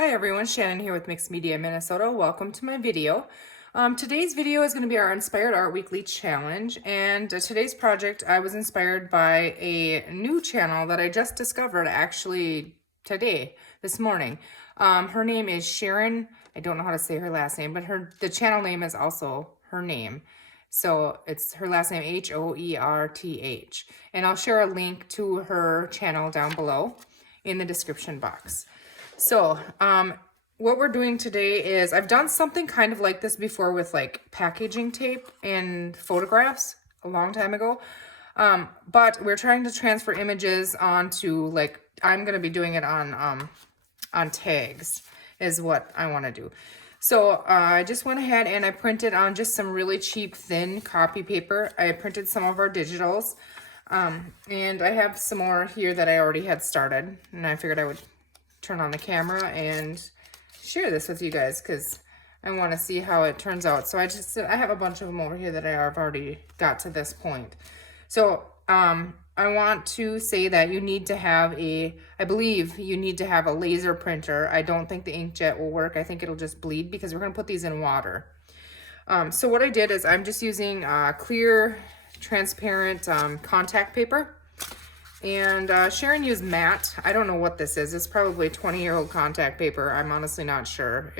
Hi everyone, Shannon here with Mixed Media Minnesota. Welcome to my video. Today's video is going to be our Inspired Art Weekly Challenge, and today's project I was inspired by a new channel that I just discovered actually today, this morning. Her name is Sharon. I don't know how to say her last name, but the channel name is also her name. So it's her last name, Hoerth. And I'll share a link to her channel down below in the description box. So, what we're doing today is, I've done something kind of like this before with like packaging tape and photographs a long time ago. But we're trying to transfer images onto, like, I'm going to be doing it on tags is what I want to do. So I just went ahead and I printed on just some really cheap thin copy paper. I printed some of our digitals. And I have some more here that I already had started, and I figured I would turn on the camera and share this with you guys because I want to see how it turns out. So I have a bunch of them over here that I've already got to this point. So I want to say that you need to have I believe you need to have a laser printer. I don't think the inkjet will work. I think it'll just bleed because we're going to put these in water. So what I did is I'm just using clear, transparent contact paper. And Sharon used matte. I don't know what this is. It's probably 20-year-old contact paper. I'm honestly not sure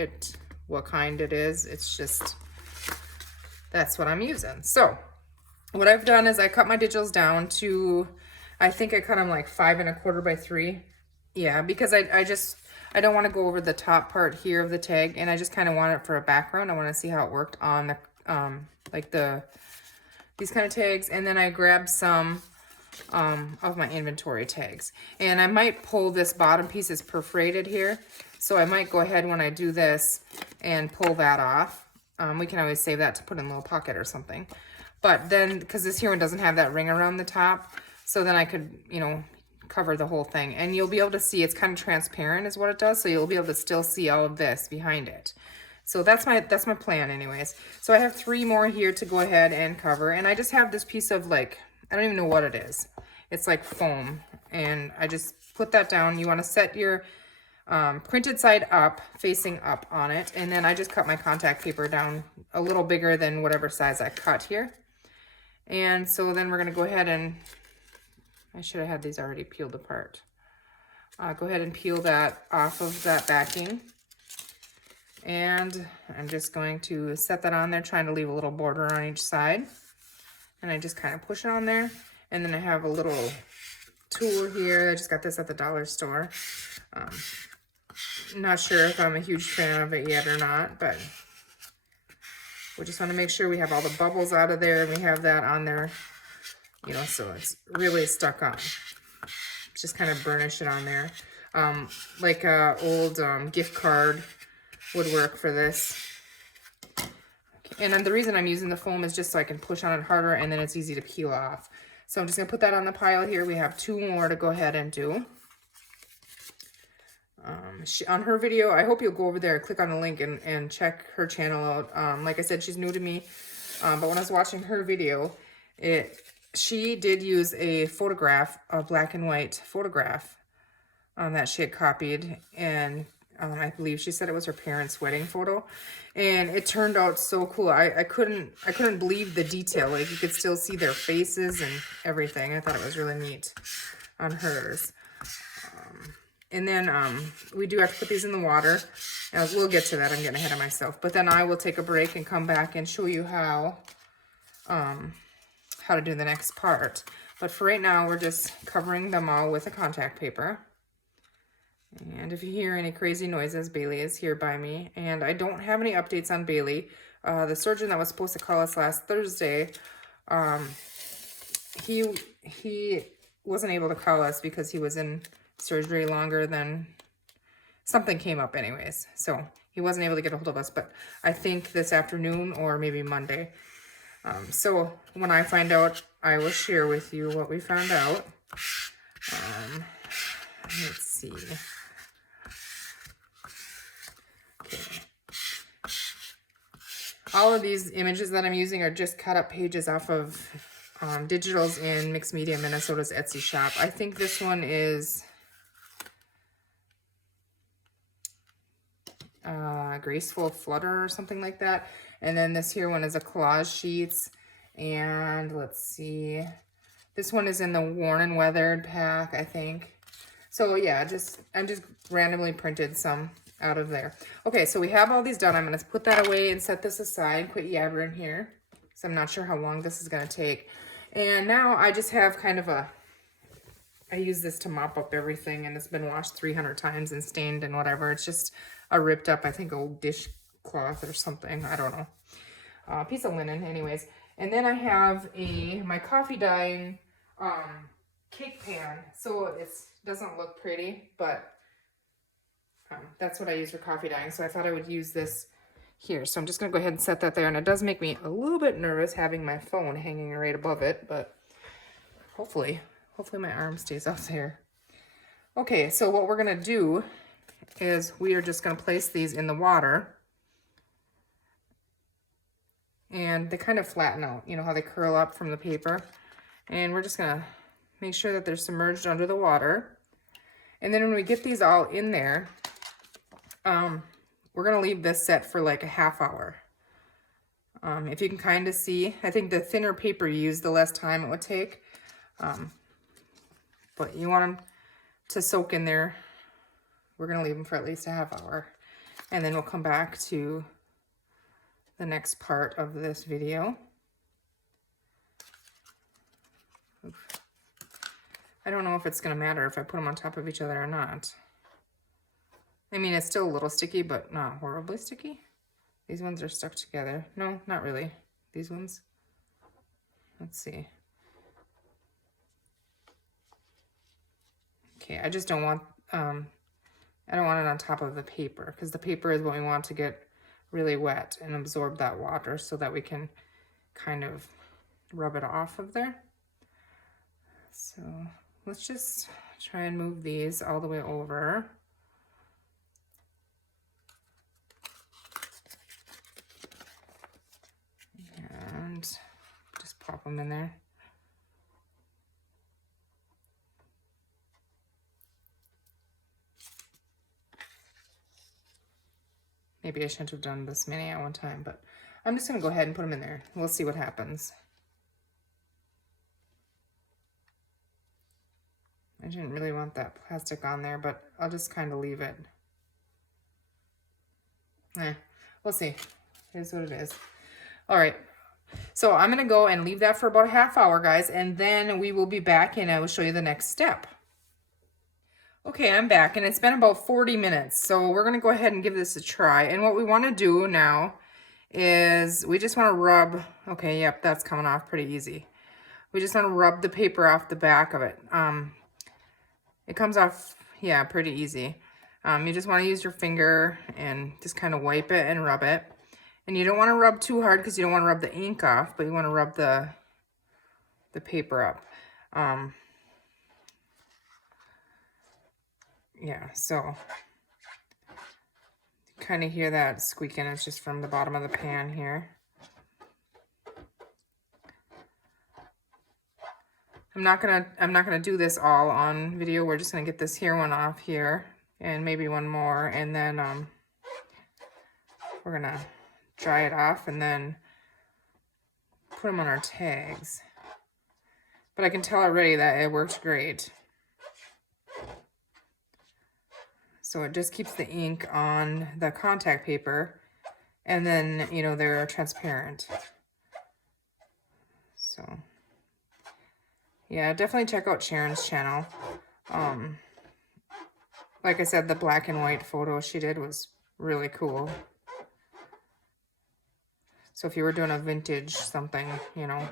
what kind it is. It's just, that's what I'm using. So what I've done is I cut my digitals down to, I think I cut them like 5 1/4 by 3. Yeah, because I don't want to go over the top part here of the tag, and I just kind of want it for a background. I want to see how it worked on the these kind of tags. And then I grabbed some of my inventory tags, and I might pull this bottom piece is perforated here, so I might go ahead when I do this and pull that off. We can always save that to put in a little pocket or something, but then because this here one doesn't have that ring around the top, so then I could, you know, cover the whole thing, and you'll be able to see it's kind of transparent is what it does, so you'll be able to still see all of this behind it. So that's my plan anyways. So I have 3 more here to go ahead and cover, and I just have this piece of, like, I don't even know what it is. It's like foam, and I just put that down. You want to set your printed side up, facing up on it, and then I just cut my contact paper down a little bigger than whatever size I cut here. And so then we're going to go ahead and, I should have had these already peeled apart. Go ahead and peel that off of that backing. And I'm just going to set that on there, trying to leave a little border on each side. And I just kind of push it on there. And then I have a little tool here. I just got this at the dollar store. Not sure if I'm a huge fan of it yet or not, but we just want to make sure we have all the bubbles out of there and we have that on there, you know, so it's really stuck on. Just kind of burnish it on there. Like a old gift card would work for this. And then the reason I'm using the foam is just so I can push on it harder, and then it's easy to peel off. So I'm just going to put that on the pile here. We have 2 more to go ahead and do. On her video, I hope you'll go over there, click on the link, and check her channel out. Like I said, she's new to me. But when I was watching her video, she did use a photograph, a black and white photograph that she had copied, and I believe she said it was her parents' wedding photo, and it turned out so cool. I couldn't believe the detail. Like, you could still see their faces and everything. I thought it was really neat on hers. And then we do have to put these in the water. And we'll get to that. I'm getting ahead of myself. But then I will take a break and come back and show you how to do the next part. But for right now, we're just covering them all with a contact paper. And if you hear any crazy noises, Bailey is here by me. And I don't have any updates on Bailey. The surgeon that was supposed to call us last Thursday, he wasn't able to call us because he was in surgery longer than, something came up anyways. So he wasn't able to get a hold of us, but I think this afternoon or maybe Monday. So when I find out, I will share with you what we found out. Let's see. Okay. All of these images that I'm using are just cut up pages off of digitals in Mixed Media Minnesota's Etsy shop. I think this one is Graceful Flutter or something like that. And then this here one is a collage sheets. And let's see, this one is in the worn and weathered pack, I think. So yeah, I'm just randomly printed some out of there. Okay, so we have all these done. I'm gonna put that away and set this aside, quit yabbering here. So I'm not sure how long this is gonna take. And now I just have kind of I use this to mop up everything, and it's been washed 300 times and stained and whatever. It's just a ripped up, I think, old dishcloth or something. I don't know. Piece of linen, anyways. And then I have my coffee dyeing cake pan. So it doesn't look pretty, but that's what I use for coffee dyeing. So I thought I would use this here. So I'm just going to go ahead and set that there. And it does make me a little bit nervous having my phone hanging right above it, but hopefully my arm stays up there. Okay, so what we're going to do is we are just going to place these in the water. And they kind of flatten out. You know how they curl up from the paper? And we're just going to make sure that they're submerged under the water. And then when we get these all in there, we're going to leave this set for like a half hour. If you can kind of see, I think the thinner paper you use, the less time it would take. But you want them to soak in there. We're going to leave them for at least a half hour. And then we'll come back to the next part of this video. Oof. I don't know if it's going to matter if I put them on top of each other or not. I mean, it's still a little sticky, but not horribly sticky. These ones are stuck together. No, not really. These ones. Let's see. Okay, I just don't want, I don't want it on top of the paper, because the paper is what we want to get really wet and absorb that water so that we can kind of rub it off of there. So let's just try and move these all the way over. And just pop them in there. Maybe I shouldn't have done this many at one time, but I'm just going to go ahead and put them in there. We'll see what happens. I didn't really want that plastic on there, but I'll just kind of leave it. We'll see. Here's what it is. All right. So I'm going to go and leave that for about a half hour, guys, and then we will be back and I will show you the next step. Okay, I'm back, and it's been about 40 minutes, so we're going to go ahead and give this a try. And what we want to do now is we just want to rub, okay, yep, that's coming off pretty easy. We just want to rub the paper off the back of it. It comes off, yeah, pretty easy. You just want to use your finger and just kind of wipe it and rub it. And you don't want to rub too hard because you don't want to rub the ink off, but you want to rub the paper up. Yeah, so kind of hear that squeaking. It's just from the bottom of the pan here. I'm not gonna do this all on video. We're just gonna get this here one off here and maybe one more, and then we're gonna dry it off and then put them on our tags. But I can tell already that it works great. So it just keeps the ink on the contact paper, and then, you know, they're transparent. So, yeah, definitely check out Sharon's channel. Like I said, the black and white photo she did was really cool. So if you were doing a vintage something, you know.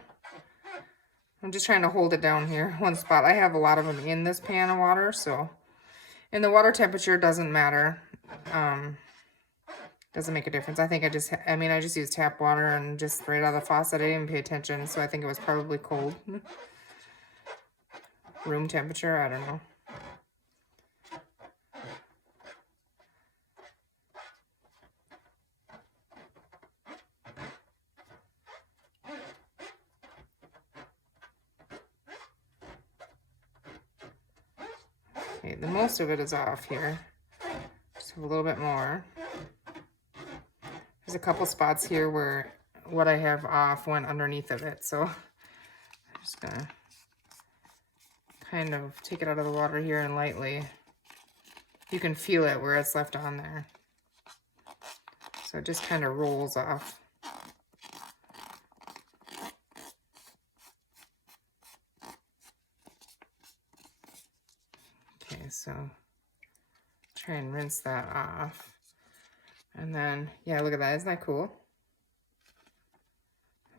I'm just trying to hold it down here, one spot. I have a lot of them in this pan of water, so... And the water temperature doesn't matter. Doesn't make a difference. I think I just used tap water and just right out of the faucet. I didn't pay attention, so I think it was probably cold. Room temperature, I don't know. Okay, the most of it is off here. Just have a little bit more. There's a couple spots here where what I have off went underneath of it, so I'm just gonna kind of take it out of the water here and lightly. You can feel it where it's left on there. So it just kind of rolls off. Okay, so try and rinse that off. And then, yeah, look at that. Isn't that cool?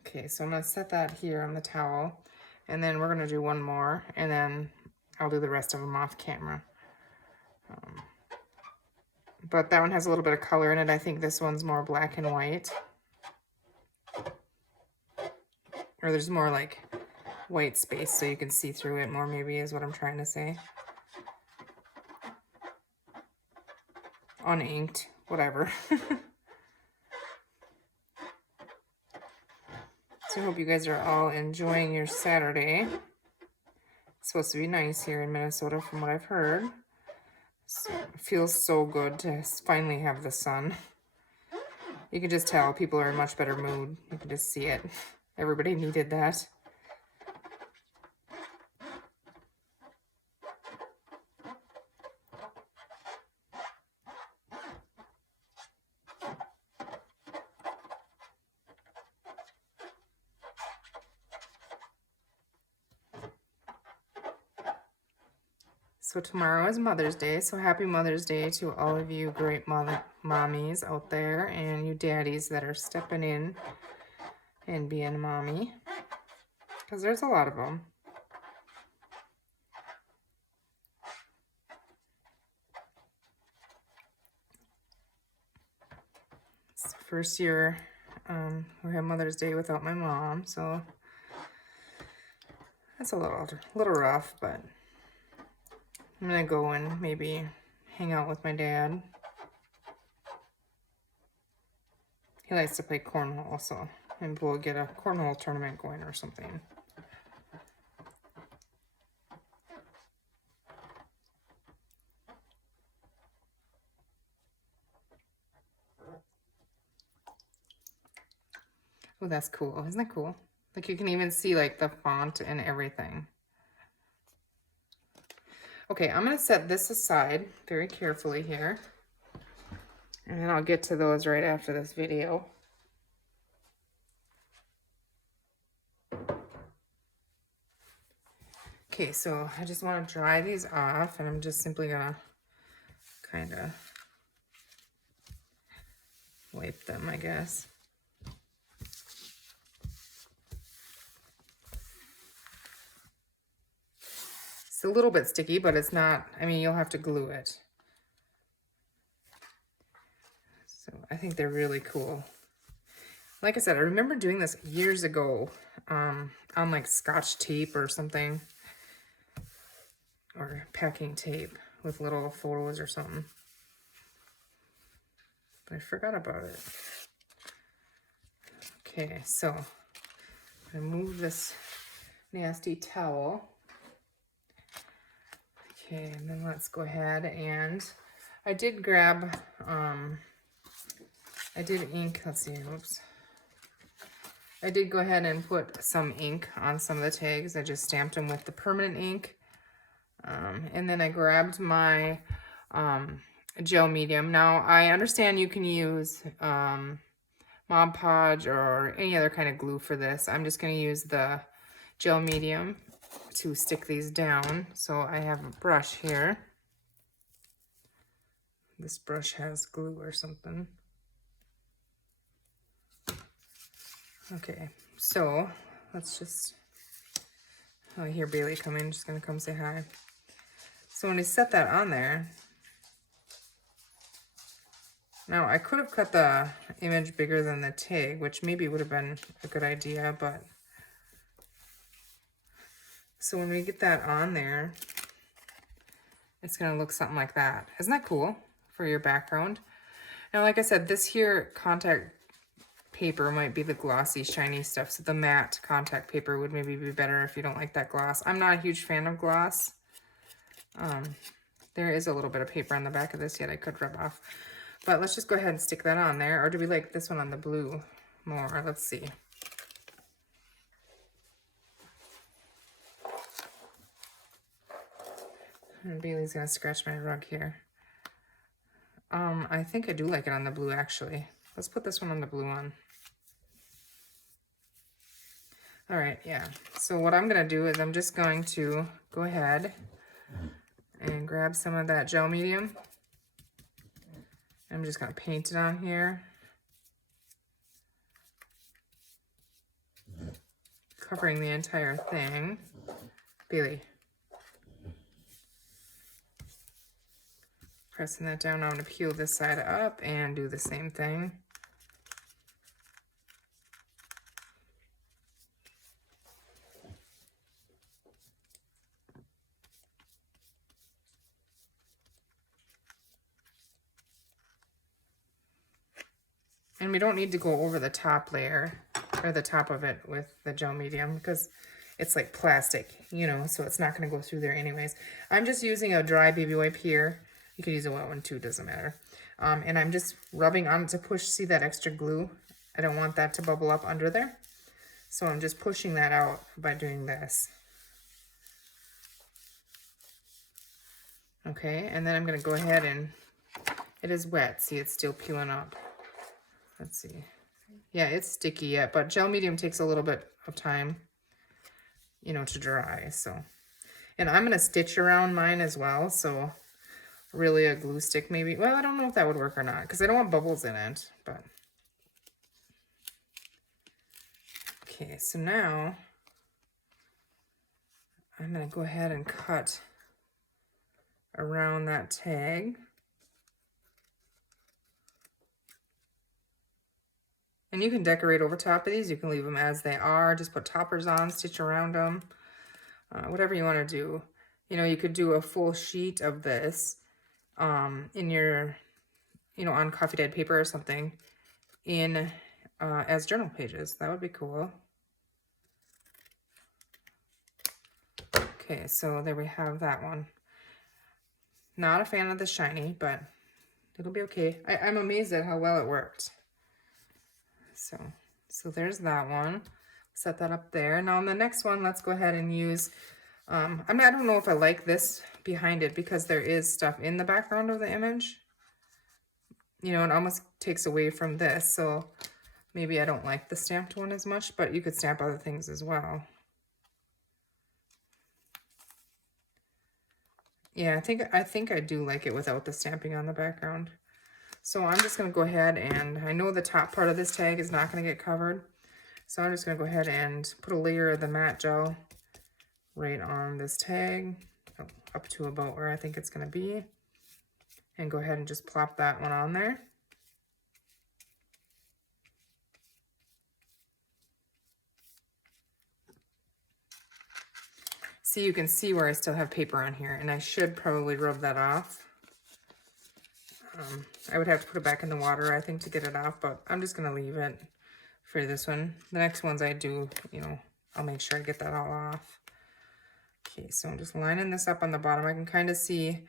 Okay, so I'm going to set that here on the towel. And then we're going to do one more. And then I'll do the rest of them off camera. But that one has a little bit of color in it. I think this one's more black and white. Or there's more like white space so you can see through it more, maybe, is what I'm trying to say. Uninked, whatever. So I hope you guys are all enjoying your Saturday. It's supposed to be nice here in Minnesota from what I've heard. So it feels so good to finally have the sun. You can just tell people are in much better mood. You can just see it. Everybody needed that. So tomorrow is Mother's Day, so happy Mother's Day to all of you great mommies out there and you daddies that are stepping in and being a mommy, because there's a lot of them. It's the first year we have Mother's Day without my mom, so that's a little rough, but I'm gonna go and maybe hang out with my dad. He likes to play cornhole, so maybe we'll get a cornhole tournament going or something. Oh, that's cool. Isn't that cool? Like you can even see like the font and everything. Okay, I'm going to set this aside very carefully here. And then I'll get to those right after this video. Okay, so I just want to dry these off, and I'm just simply going to kind of wipe them, I guess. It's a little bit sticky, but it's not, I mean, you'll have to glue it. So I think they're really cool. Like I said, I remember doing this years ago on like Scotch tape or something. Or packing tape with little photos or something. But I forgot about it. Okay, so I move this nasty towel. Okay, and then let's go ahead and I did grab, I did ink, let's see, whoops. I did go ahead and put some ink on some of the tags. I just stamped them with the permanent ink. And then I grabbed my gel medium. Now, I understand you can use Mod Podge or any other kind of glue for this. I'm just going to use the gel medium to stick these down. So I have a brush here. This brush has glue or something. Okay, so let's just, oh, I hear Bailey come in. Just going to come say hi. So when I set that on there, now I could have cut the image bigger than the tag, which maybe would have been a good idea, but so when we get that on there, it's going to look something like that. Isn't that cool for your background? Now, like I said, this here contact paper might be the glossy, shiny stuff, so the matte contact paper would maybe be better if you don't like that gloss. I'm not a huge fan of gloss. There is a little bit of paper on the back of this yet I could rub off. But let's just go ahead and stick that on there. Or do we like this one on the blue more? Let's see. And Bailey's gonna scratch my rug here. I think I do like it on the blue, actually. Let's put this one on the blue one. All right, yeah. So what I'm gonna do is I'm just going to go ahead and grab some of that gel medium. I'm just gonna paint it on here. Covering the entire thing. Bailey. Pressing that down, I'm gonna peel this side up and do the same thing. And we don't need to go over the top layer, or the top of it with the gel medium, because it's like plastic, you know, so it's not gonna go through there anyways. I'm just using a dry baby wipe here. You could use a wet one too, doesn't matter. And I'm just rubbing on to push, see that extra glue? I don't want that to bubble up under there. So I'm just pushing that out by doing this. Okay, and then I'm gonna go ahead and, it is wet, see it's still peeling up. Let's see. Yeah, it's sticky yet, but gel medium takes a little bit of time, you know, to dry, so. And I'm gonna stitch around mine as well, so really a glue stick maybe. Well, I don't know if that would work or not, because I don't want bubbles in it, but. Okay, so now I'm gonna go ahead and cut around that tag. And you can decorate over top of these. You can leave them as they are. Just put toppers on, stitch around them, whatever you want to do. You know, you could do a full sheet of this in your, you know, on coffee dyed paper or something in as journal pages. That would be cool. Okay, so there we have that one. Not a fan of the shiny, but it'll be okay. I'm amazed at how well it worked. So there's that one. Set that up there. Now on the next one, let's go ahead and use, I don't know if I like this behind it because there is stuff in the background of the image. You know, it almost takes away from this. So maybe I don't like the stamped one as much, but you could stamp other things as well. Yeah, I think I do like it without the stamping on the background. So I'm just going to go ahead and, I know the top part of this tag is not going to get covered. So I'm just going to go ahead and put a layer of the matte gel right on this tag, up to about where I think it's going to be. And go ahead and just plop that one on there. See, you can see where I still have paper on here, and I should probably rub that off. I would have to put it back in the water, I think, to get it off, but I'm just going to leave it for this one. The next ones I do, you know, I'll make sure I get that all off. Okay, so I'm just lining this up on the bottom. I can kind of see,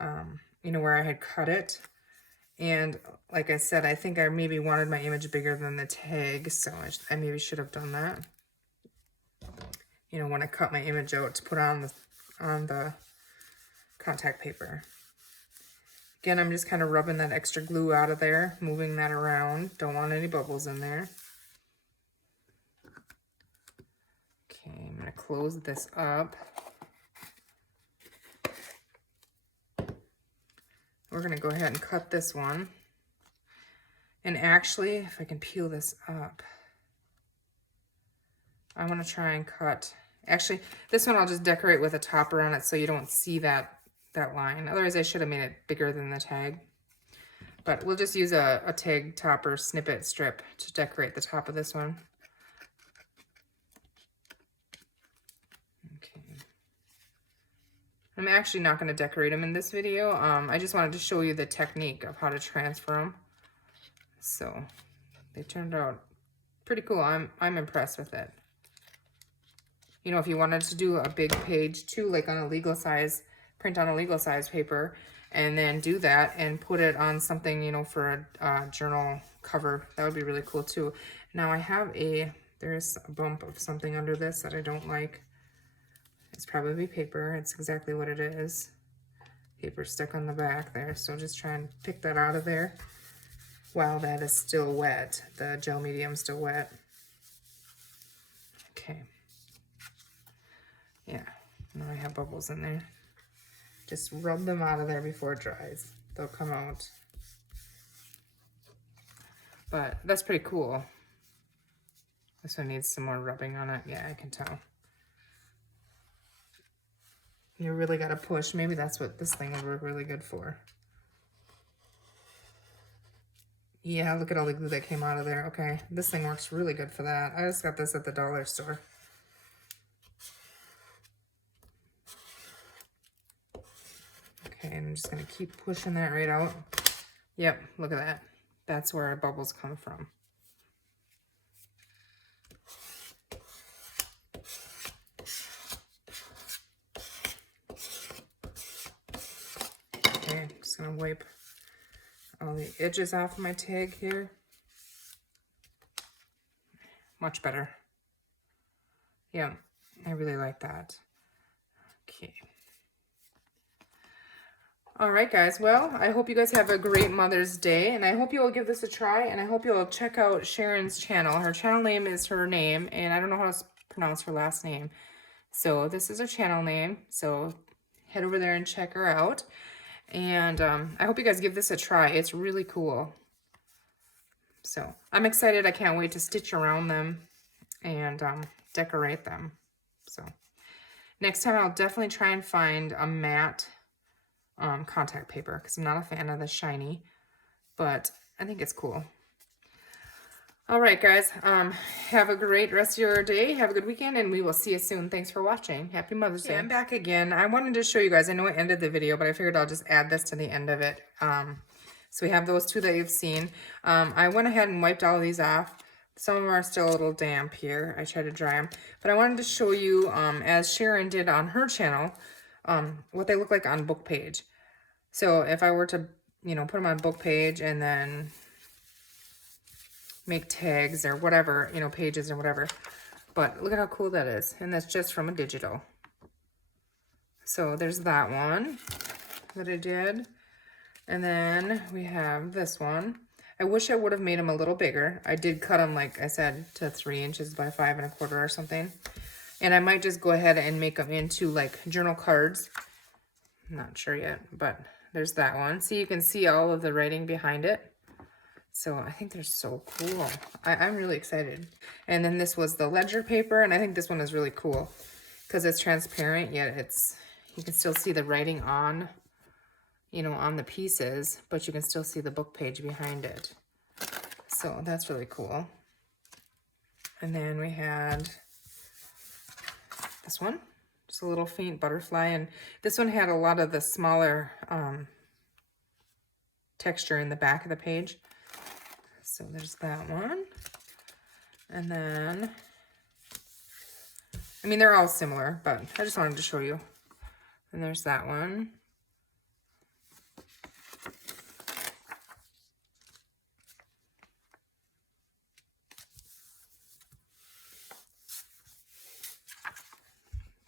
you know, where I had cut it. And like I said, I think I maybe wanted my image bigger than the tag, so I maybe should have done that. You know, when I cut my image out to put on the contact paper. Again, I'm just kind of rubbing that extra glue out of there, moving that around. Don't want any bubbles in there. Okay, I'm going to close this up. We're going to go ahead and cut this one. And actually, if I can peel this up, I want to try and cut. Actually, this one I'll just decorate with a topper on it so you don't see that line. Otherwise, I should have made it bigger than the tag. But we'll just use a tag topper snippet strip to decorate the top of this one. Okay. I'm actually not going to decorate them in this video. I just wanted to show you the technique of how to transfer them. So they turned out pretty cool. I'm impressed with it. You know, if you wanted to do a big page too, like on a legal size, print on a legal size paper, and then do that and put it on something, you know, for a journal cover. That would be really cool too. Now I have there's a bump of something under this that I don't like. It's probably paper. It's exactly what it is. Paper stuck on the back there. So just try and pick that out of there while that is still wet. The gel medium's still wet. Okay. Yeah, now I have bubbles in there. Just rub them out of there before it dries. They'll come out. But that's pretty cool. This one needs some more rubbing on it. Yeah, I can tell. You really got to push. Maybe that's what this thing would work really good for. Yeah, look at all the glue that came out of there. Okay, this thing works really good for that. I just got this at the dollar store. Okay, and I'm just going to keep pushing that right out. Yep, look at that. That's where our bubbles come from. Okay, I'm just going to wipe all the edges off my tag here. Much better. Yeah, I really like that. Okay. All right, guys. Well, I hope you guys have a great Mother's Day, and I hope you will give this a try, and I hope you'll check out Sharon's channel. Her channel name is her name, and I don't know how to pronounce her last name. So this is her channel name, so head over there and check her out. And I hope you guys give this a try. It's really cool. So I'm excited. I can't wait to stitch around them and decorate them. So next time I'll definitely try and find a matte contact paper because I'm not a fan of the shiny, but I think it's cool. All right, guys, have a great rest of your day. Have a good weekend, and we will see you soon. Thanks for watching. Happy Mother's Day. I'm back again. I wanted to show you guys. I know I ended the video, but I figured I'll just add this to the end of it. So we have those two that you've seen. I went ahead and wiped all of these off. Some of them are still a little damp here. I tried to dry them. But I wanted to show you, as Sharon did on her channel, what they look like on book page. So if I were to, you know, put them on book page and then make tags or whatever, you know, pages or whatever. But look at how cool that is. And that's just from a digital. So there's that one that I did. And then we have this one. I wish I would have made them a little bigger. I did cut them, like I said, to 3 inches by 5 1/4 or something. And I might just go ahead and make them into like journal cards. I'm not sure yet, but there's that one. So you can see all of the writing behind it. So I think they're so cool. I'm really excited. And then this was the ledger paper, and I think this one is really cool because it's transparent, yet you can still see the writing on, you know, on the pieces, but you can still see the book page behind it. So that's really cool. And then we had this one, just a little faint butterfly, and this one had a lot of the smaller texture in the back of the page. So there's that one. And then, I mean, they're all similar, but I just wanted to show you. And there's that one.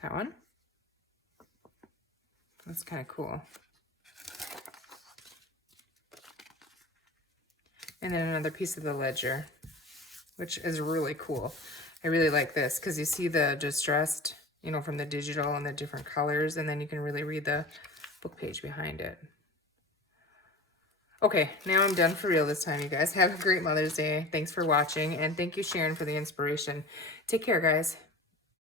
That one. That's kind of cool. And then another piece of the ledger, which is really cool. I really like this because you see the distressed, you know, from the digital and the different colors, and then you can really read the book page behind it. Okay, now I'm done for real this time, you guys. Have a great Mother's Day. Thanks for watching, and thank you, Sharon, for the inspiration. Take care, guys.